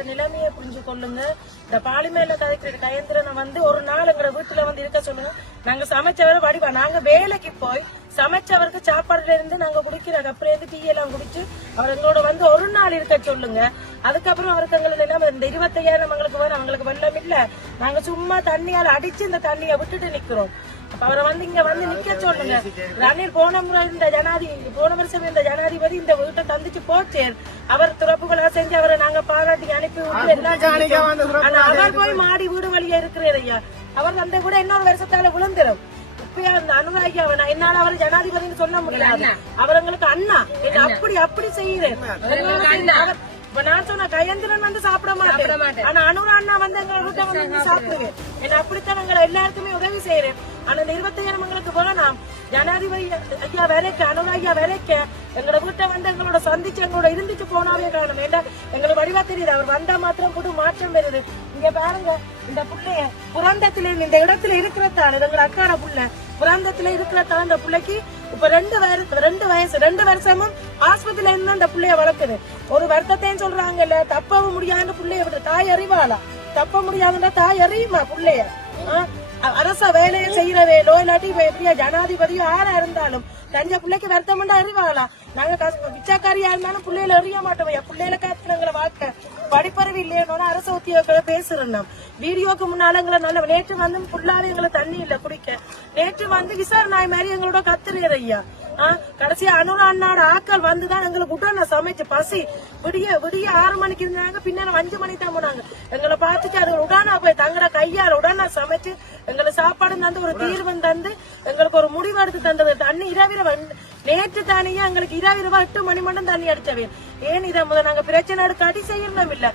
எங்களோட நிலைமையை புரிஞ்சு கொள்ளுங்க. இந்த பாலிமேல கதைக்கிற கயந்திரனை வந்து ஒரு நாள் எங்களோட வீட்டுல வந்து இருக்க சொல்லுங்க. நாங்க சமைச்சவரை வடிவா நாங்க வேலைக்கு போய் சமைச்சவருக்கு சாப்பாடுல இருந்து நாங்க குடிக்கிற அப்புறம் இருந்து டீ எல்லாம் குடிச்சு அவர் எங்களோட வந்து ஒரு நாள் இருக்க சொல்லுங்க. அதுக்கப்புறம் அவருக்கு எங்களுக்கு எல்லாம் இந்த இருபத்தையாயிரம் எங்களுக்கு வரும். அவங்களுக்கு வெள்ளம் இல்ல. நாங்க சும்மா தண்ணியால அடிச்சு இந்த தண்ணியை விட்டுட்டு நிக்கிறோம். அவரை வந்து இங்க வந்து நிக்க சொல்லுங்க. ரணில் போன முறை இந்த ஜனாதிபதி போன வருஷம் இந்த ஜனாதிபதி இந்த வீட்டை தந்துச்சு போச்சேர் அவர் துறப்புகளா செஞ்சு அவரை நாங்க பாராட்டி அனுப்பி விட்டு எல்லாம் அவர் போய் மாடி வீடு வழியா இருக்கிறார் ஐயா. அவர் அந்த கூட இன்னொரு வருஷத்தால விழுந்துரும். இப்பயா அந்த அனுராகி அவன் என்னால அவர் ஜனாதிபதினு சொல்ல முடியாது. அவர் எங்களுக்கு அண்ணா. அப்படி அப்படி செய்யுறேன் இப்ப நான் சொன்ன கையந்திரன் வந்து சாப்பிட மாட்டேன். ஆனா அனுரா அண்ணா வந்து எங்க வீட்டை வந்து சாப்பிடுவேன். என்ன அப்படித்தான் எங்களை எல்லாருக்குமே உதவி செய்யறேன். ஆனா இந்த இருபத்தையாயிரம் எங்களுக்கு வேணாம் ஜனாதிபதி ஐயா வேலைக்கு அனுரா ஐயா வேலைக்கு எங்களோட வீட்டை வந்து எங்களோட சந்திச்சு எங்களோட இருந்துச்சு போனாவே காணும் ஏன்னா எங்களுக்கு வடிவா தெரியுது. அவர் வந்தா மாத்திரம் புது மாற்றம் வருது. இங்க பாருங்க இந்த புள்ளைய புரந்தத்துல இந்த இடத்துல இருக்கிறதால இது எங்க அக்காட புள்ள. புரந்தத்துல இருக்கிறதால இந்த புள்ளைக்கு இப்ப ரெண்டு வயசு ரெண்டு வயசு ரெண்டு வருஷமும் ஆஸ்பத்திரியில இருந்து அந்த பிள்ளைய வளர்க்குது. ஒரு வருத்தத்தையும் சொல்றாங்கல்ல தப்பவும் முடியாதுன்னு பிள்ளைய விட்டு தாய் அறிவாளா? தப்ப முடியாதுன்னா தாய் அறியுமா பிள்ளைய? ஆ? அரச வேலையை செய்யற வேலோ இல்லாட்டி எப்படியா ஜனாதிபதியோ யாரா இருந்தாலும் தஞ்ச பிள்ளைக்கு வருத்தம்டா அறிவாளா? நாங்க பிச்சைக்காரியா இருந்தாலும் பிள்ளைகளை அறிய மாட்டோம். என் பிள்ளைகளை காத்துல எங்களை வாக்க படிப்பறிவு இல்லையோன்னு அரச உத்தியோகங்களை பேசுறோம் வீடியோக்கு முன்னால எங்களை நல்ல நேற்று வந்து ஃபுல்லாவே எங்களை தண்ணி இல்ல குடிக்க. நேற்று வந்து விசாரணை மாதிரி எங்களோட கத்துறீர் ஐயா. ஆ, கடைசியா அனுரா அண்ணாட ஆட்கள் வந்துதான் எங்களுக்கு உடனே சமைச்சு பசி. விடிய விடிய ஆறு மணிக்கு இருந்தாங்க பின்னால அஞ்சு மணி தான் போனாங்க. எங்களை பார்த்துட்டு அது உடனே போய் தங்குற கையால உடனே சமைச்சு எங்களை சாப்பாடு தந்து ஒரு தீர்வு தந்து எங்களுக்கு ஒரு முடிவு எடுத்து தந்தது. தண்ணி இரவிரவ நேற்று தானியா எங்களுக்கு இரவிரவா எட்டு மணி மட்டும் தண்ணி அடிச்சவே ஏன் இதை முதல் நாங்க பிரச்சனை எடுக்க அடி செய்யணும் இல்ல